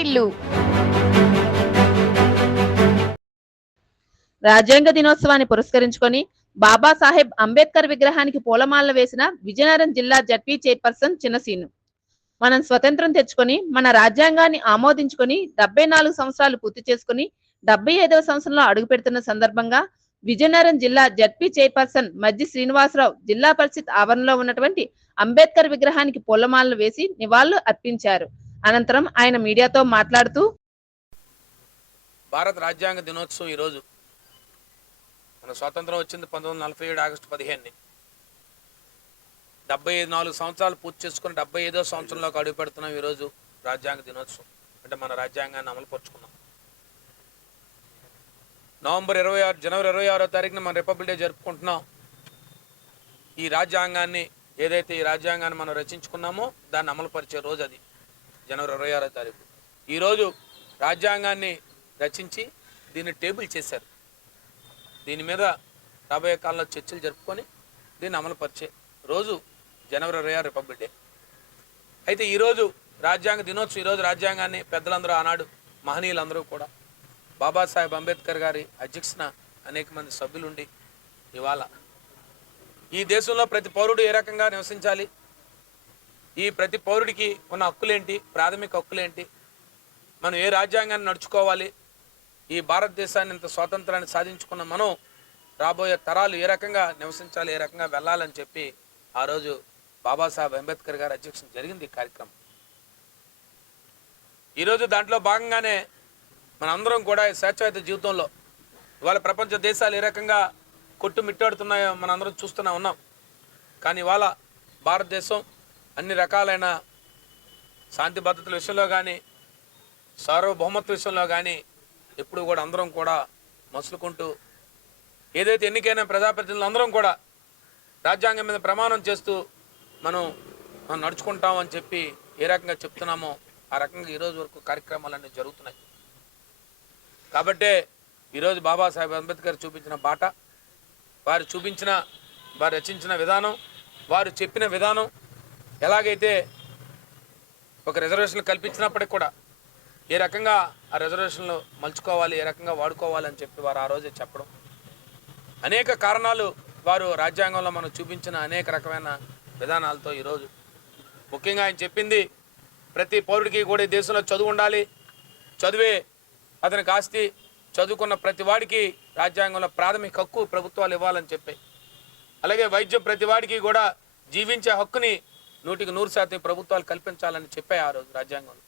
వాటిల్లు. రాజ్యాంగ దినోత్సవాన్ని పురస్కరించుకొని బాబాసాహెబ్ అంబేద్కర్ విగ్రహానికి పూలమాలలు వేసిన విజయనగరం జిల్లా జడ్పీ చైర్పర్సన్ చిన్నసీను. మనం స్వతంత్రం తెచ్చుకొని మన రాజ్యాంగాన్ని ఆమోదించుకొని 74 సంవత్సరాలు పూర్తి చేసుకుని 75వ సంవత్సరంలో అడుగు పెడుతున్న సందర్భంగా విజయనగరం జిల్లా జడ్పీ చైర్పర్సన్ మజ్జి శ్రీనివాసరావు జిల్లా పరిషత్ ఆవరణలో ఉన్నటువంటి అంబేద్కర్ విగ్రహానికి పూలమాలలు వేసి నివాళులు అర్పించారు. అనంతరం ఆయన మీడియాతో మాట్లాడుతూ, భారత రాజ్యాంగ దినోత్సవం ఈరోజు మన స్వాతంత్రం వచ్చింది 1947 ఆగస్టు 15ని. 74 సంవత్సరాలు పూర్తి చేసుకుని 75వ సంవత్సరంలోకి అడుగు పెడుతున్నాం. ఈరోజు రాజ్యాంగ దినోత్సవం అంటే మన రాజ్యాంగాన్ని అమలుపరుచుకున్నాం. జనవరి 26వ తారీఖున మన రిపబ్లిక్ డే జరుపుకుంటున్నాం. ఈ రాజ్యాంగాన్ని ఈ రాజ్యాంగాన్ని మనం రచించుకున్నామో దాన్ని అమలుపరిచే రోజు అది జనవరి 26వ తారీఖు. ఈరోజు రాజ్యాంగాన్ని రచించి దీన్ని టేబుల్ చేశారు. దీని మీద రాబోయే కాలంలో చర్చలు జరుపుకొని దీన్ని అమలుపరిచే రోజు జనవరి 26 రిపబ్లిక్ డే. అయితే ఈరోజు రాజ్యాంగ దినోత్సవం. ఈరోజు రాజ్యాంగాన్ని పెద్దలందరూ ఆనాడు మహనీయులందరూ కూడా బాబాసాహెబ్ అంబేద్కర్ గారి అధ్యక్షన అనేక మంది సభ్యులుండి ఇవాళ ఈ దేశంలో ప్రతి పౌరుడు ఏ రకంగా నివసించాలి, ఈ ప్రతి పౌరుడికి ఉన్న హక్కులేంటి, ప్రాథమిక హక్కులేంటి, మనం ఏ రాజ్యాంగాన్ని నడుచుకోవాలి, ఈ భారతదేశాన్ని ఇంత స్వాతంత్రాన్ని సాధించుకున్న మనం రాబోయే తరాలు ఏ రకంగా నివసించాలి, ఏ రకంగా వెళ్ళాలని చెప్పి ఆ రోజు బాబాసాహెబ్ అంబేద్కర్ గారి అధ్యక్షన జరిగింది ఈ కార్యక్రమం. ఈరోజు దాంట్లో భాగంగానే మనందరం కూడా స్వేచ్ఛాయుత జీవితంలో ఇవాళ ప్రపంచ దేశాలు ఏ రకంగా కొట్టుమిట్టాడుతున్నాయో మనందరం చూస్తూనే ఉన్నాం. కానీ ఇవాళ భారతదేశం అన్ని రకాలైన శాంతి భద్రతల విషయంలో కానీ సార్వభౌమత్వ విషయంలో కానీ ఎప్పుడు కూడా అందరం కూడా మసులుకుంటూ ఏదైతే ఎన్నికైన ప్రజాప్రతినిధులు అందరం కూడా రాజ్యాంగం మీద ప్రమాణం చేస్తూ మనం నడుచుకుంటామని చెప్పి ఏ రకంగా చెప్తున్నామో ఆ రకంగా ఈరోజు వరకు కార్యక్రమాలన్నీ జరుగుతున్నాయి. కాబట్టే ఈరోజు బాబాసాహెబ్ అంబేద్కర్ చూపించిన బాట, వారు రచించిన విధానం, వారు చెప్పిన విధానం, ఎలాగైతే ఒక రిజర్వేషన్లు కల్పించినప్పటికి కూడా ఏ రకంగా ఆ రిజర్వేషన్లు మలుచుకోవాలి, ఏ రకంగా వాడుకోవాలి అని చెప్పి వారు ఆ రోజే చెప్పడం, అనేక కారణాలు వారు రాజ్యాంగంలో మనకు చూపించిన అనేక రకమైన విధానాలతో ఈరోజు ముఖ్యంగా ఆయన చెప్పింది ప్రతి పౌరుడికి కూడా ఈ దేశంలో చదువు ఉండాలి, చదువే అతనికి ఆస్తి, చదువుకున్న ప్రతి వాడికి రాజ్యాంగంలో ప్రాథమిక హక్కు ప్రభుత్వాలు ఇవ్వాలని చెప్పి, అలాగే వైద్యం ప్రతి వాడికి కూడా జీవించే హక్కుని 100% ప్రభుత్వాలు కల్పించాలని చెప్పాయి ఆ రోజు రాజ్యాంగంలో.